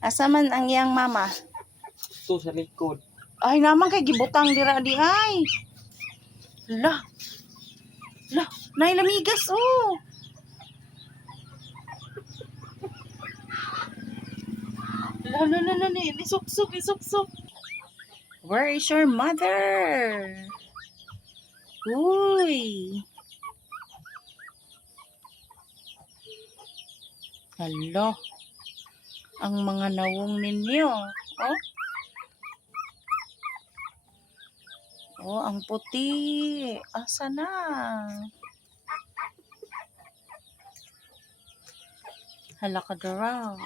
Asa man ang iyang mama? Ito sa likod. Ay naman kay gibutang dira di ay. La. La, nay lamigas oh. La, isuksok. Where is your mother? Uy. Hello. Ang mga nawong ninyo. Oh. Oh, ang puti. Asa na? Hala ka dara.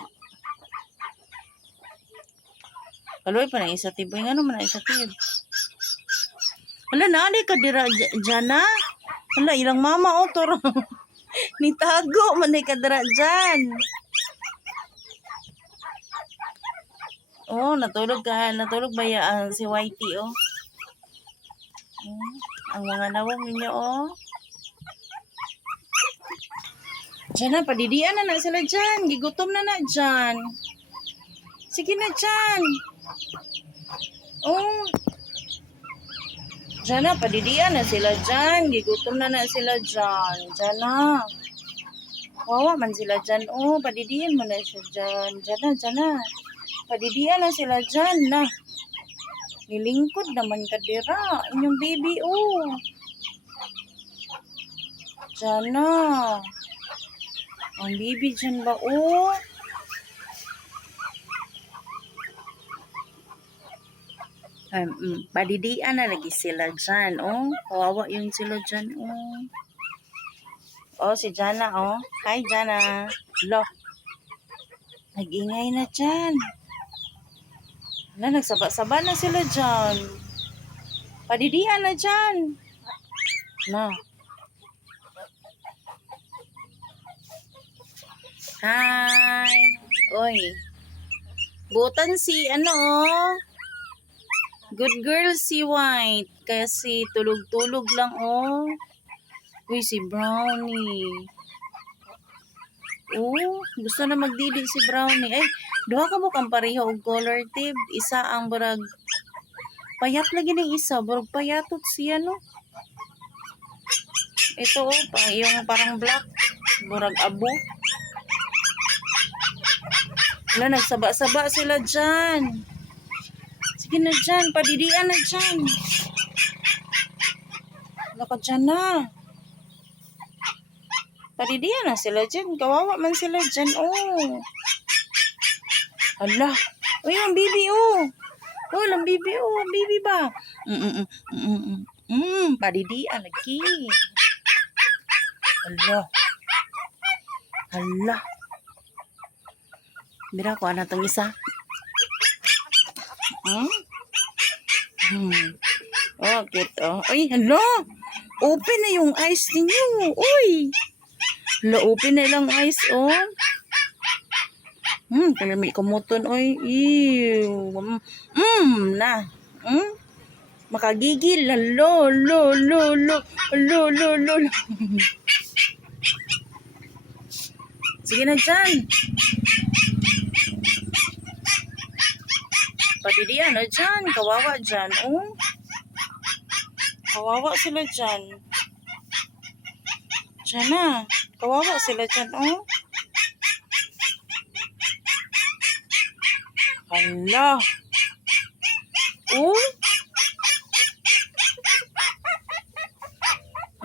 Kaloy pa na isa tiboy. Nga naman na isa tib. Hala, naali ka dira dyan na. Hala, ilang mama o toro. Nitago, manay ka dira dyan. Oh, natulog ka. Natulog ba ya si Whitey oh? Ang mga nawang ninyo oh. Diyan na, padidian na sila dyan. Gigutom na dyan. Sige na dyan. Oh. Diyan na, padidian na sila dyan. Gigutom na sila dyan. Diyan na. Wawa man sila dyan. Oh, padidian mo na sila dyan. Diyan na. Padidian na sila dyan na. Nilingkod naman ka dira. Inyong baby oh. Diyan na. Ang baby dyan ba oh? Padidian na lagi sila dyan, oh. Kawawa yung sila dyan, oh. Oh, si Jana, oh. Hi, Jana. Lo. Nag-ingay na dyan. Wala, nagsaba-saba na sila dyan. Padidian na dyan. Na. Hi. Oy. Butan si, oh. Good girl si White. Kaya si tulog-tulog lang, oh. Uy, si Brownie. Oh, gusto na magdidi si Brownie. Ay, duha ka mo kang pareho og color tip. Isa ang burag payat lagi ng isa. Burag payatot siya, no? Ito, oh, yung parang black. Burag abo. Wala, nagsaba-saba sila dyan. Sige na dyan, padidian na dyan. Wala ka dyan na. Padidian na sila dyan. Kawawa man sila dyan, oh. Hala. Uy, ang bibi, oh. Oh, ang bibi, oh. Ang bibi ba? Padidian lagi. Hala. Mira ko, ano itong isa? Oh, cute, oh. Uy, hala. Open na yung eyes ninyo. Uy. Hala, open na ilang eyes, oh. Kaya may kumuton, oy. Ew. Na. Makagigil. Lo. Sige na dyan. Padidian na dyan. Kawawa dyan, oh. Kawawa sila dyan. Diyan na. Kawawa sila dyan, oh. Hala. Oh.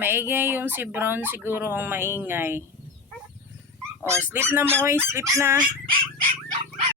Maingay yung si Brown siguro ang maingay. Oh, sleep na mo, oy. Sleep na.